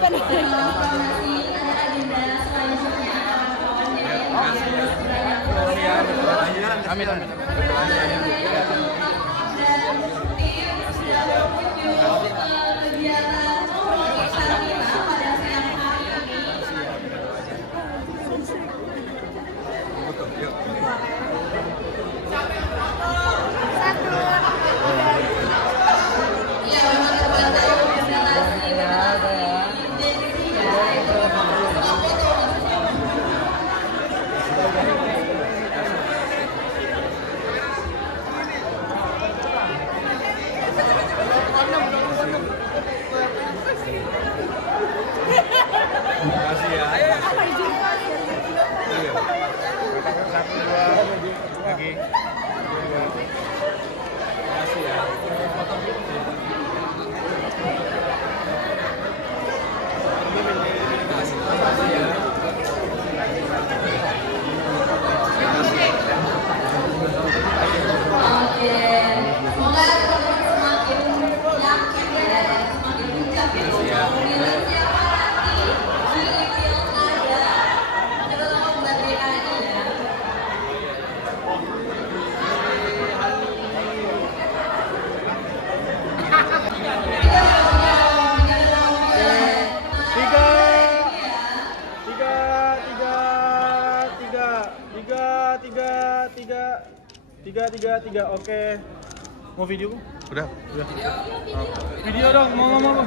Amin. Makasih ya. Satu, dua, lagi. Makasih ya. Tiga, oke. Mau video? Udah. Video dong, mau.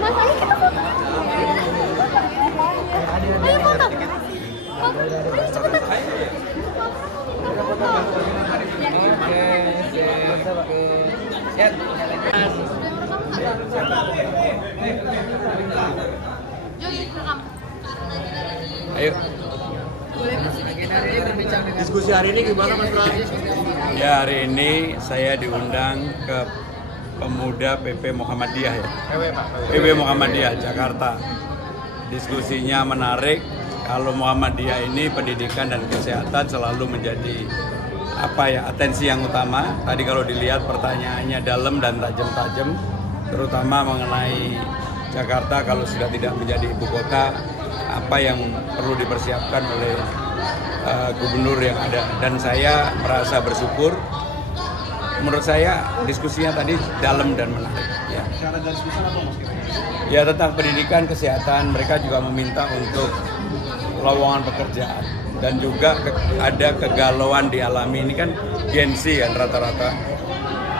Mas, ayo kita foto. Ayo foto. Ayo cepetan. Ya. Ayo. Diskusi hari ini gimana Mas Bram? Ya, hari ini saya diundang ke Pemuda PP Muhammadiyah ya. PP Muhammadiyah Jakarta. Diskusinya menarik. Kalau Muhammadiyah ini pendidikan dan kesehatan selalu menjadi atensi yang utama. Tadi kalau dilihat pertanyaannya dalam dan tajam-tajam, terutama mengenai Jakarta kalau sudah tidak menjadi ibu kota, apa yang perlu dipersiapkan oleh gubernur yang ada. Dan saya merasa bersyukur. Menurut saya diskusinya tadi dalam dan menarik. Ya. Ya, tentang pendidikan, kesehatan, mereka juga meminta untuk lowongan pekerjaan. Dan juga ada kegalauan dialami, ini kan Gen Z kan rata-rata.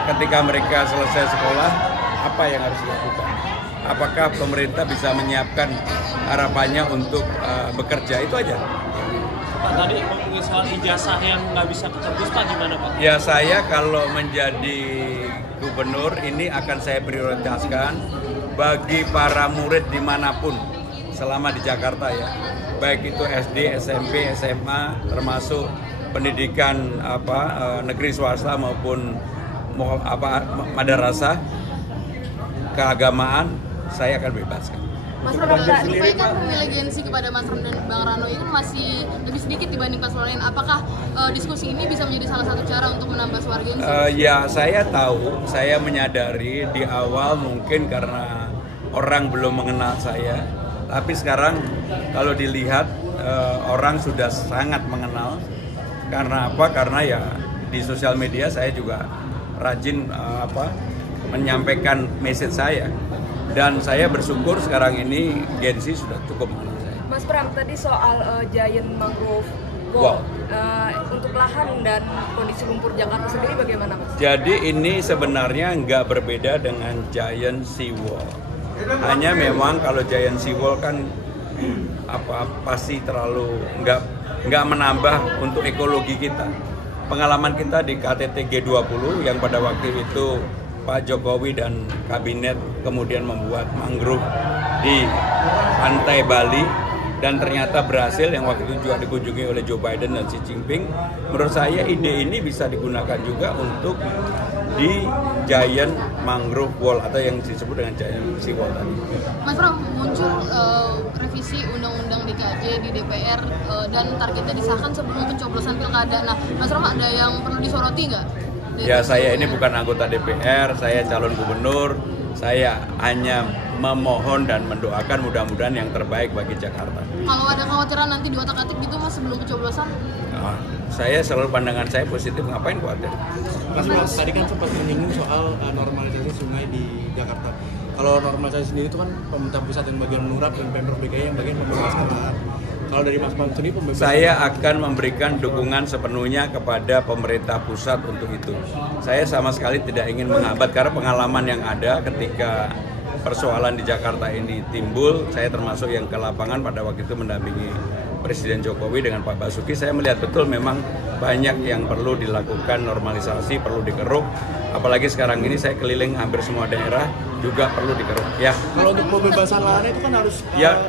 Ketika mereka selesai sekolah, apa yang harus dilakukan? Apakah pemerintah bisa menyiapkan harapannya untuk bekerja, itu aja. Pak, tadi ngomongin soal ijazah yang nggak bisa ketebus, Pak, gimana Pak? Ya, saya kalau menjadi gubernur ini akan saya prioritaskan bagi para murid dimanapun selama di Jakarta ya. Baik itu SD, SMP, SMA, termasuk pendidikan negeri swasta maupun madrasah, keagamaan, saya akan bebaskan. Mas Ram, ini kan relegensi kepada Mas Ram dan Bang Rano ini masih lebih sedikit dibanding paslon lain. Apakah diskusi ini bisa menjadi salah satu cara untuk menambah suara Gen Z? Ya, saya tahu, saya menyadari di awal mungkin karena orang belum mengenal saya. Tapi sekarang kalau dilihat orang sudah sangat mengenal. Karena apa? Karena ya di sosial media saya juga rajin menyampaikan message saya. Dan saya bersyukur sekarang ini Gen Z sudah cukup mengenal saya. Mas Pram, tadi soal Giant Mangrove Wall, untuk lahan dan kondisi lumpur Jakarta sendiri bagaimana Mas? Jadi ini sebenarnya nggak berbeda dengan Giant Sea Wall. Hanya memang kalau Giant Sea Wall kan pasti terlalu nggak menambah untuk ekologi kita. Pengalaman kita di KTT G20 yang pada waktu itu Pak Jokowi dan kabinet kemudian membuat mangrove di pantai Bali dan ternyata berhasil, yang waktu itu juga dikunjungi oleh Joe Biden dan Xi Jinping. Menurut saya ide ini bisa digunakan juga untuk di Giant Mangrove Wall atau yang disebut dengan Giant Sea Wall tadi. Mas Pram, muncul revisi Undang-Undang DKJ di DPR dan targetnya disahkan sebelum pencoblosan pilkada. Nah, Mas Ram, ada yang perlu disoroti nggak? Ya, saya ini bukan anggota DPR, saya calon gubernur. Saya hanya memohon dan mendoakan mudah-mudahan yang terbaik bagi Jakarta. Kalau ada kekhawatiran nanti di otak-atik gitu Mas sebelum pencoblosan? Nah, saya selalu pandangan saya positif, ngapain khawatir? Mas, tadi kan sempat menyinggung soal normalisasi sungai di Jakarta. Kalau normalisasi sendiri itu kan pemerintah pusat yang bagian menurap dan Pemprov DKI yang bagian membebaskan lahan. Kalau dari Mas Bang sendiri pembebasan, saya akan memberikan dukungan sepenuhnya kepada pemerintah pusat untuk itu. Saya sama sekali tidak ingin menghambat karena pengalaman yang ada ketika persoalan di Jakarta ini timbul, saya termasuk yang ke lapangan pada waktu itu mendampingi Presiden Jokowi dengan Pak Basuki. Saya melihat betul memang banyak yang perlu dilakukan normalisasi, perlu dikeruk. Apalagi sekarang ini saya keliling hampir semua daerah juga perlu dikeruk. Ya. kalau untuk pembebasan lahan itu kan harus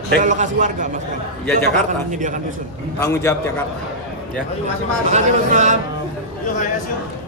relokasi warga, Mas Bang. Ya, Itu Jakarta. akan menyediakan dusun. Tanggung jawab Jakarta. Ya. Terima kasih Mas Bang.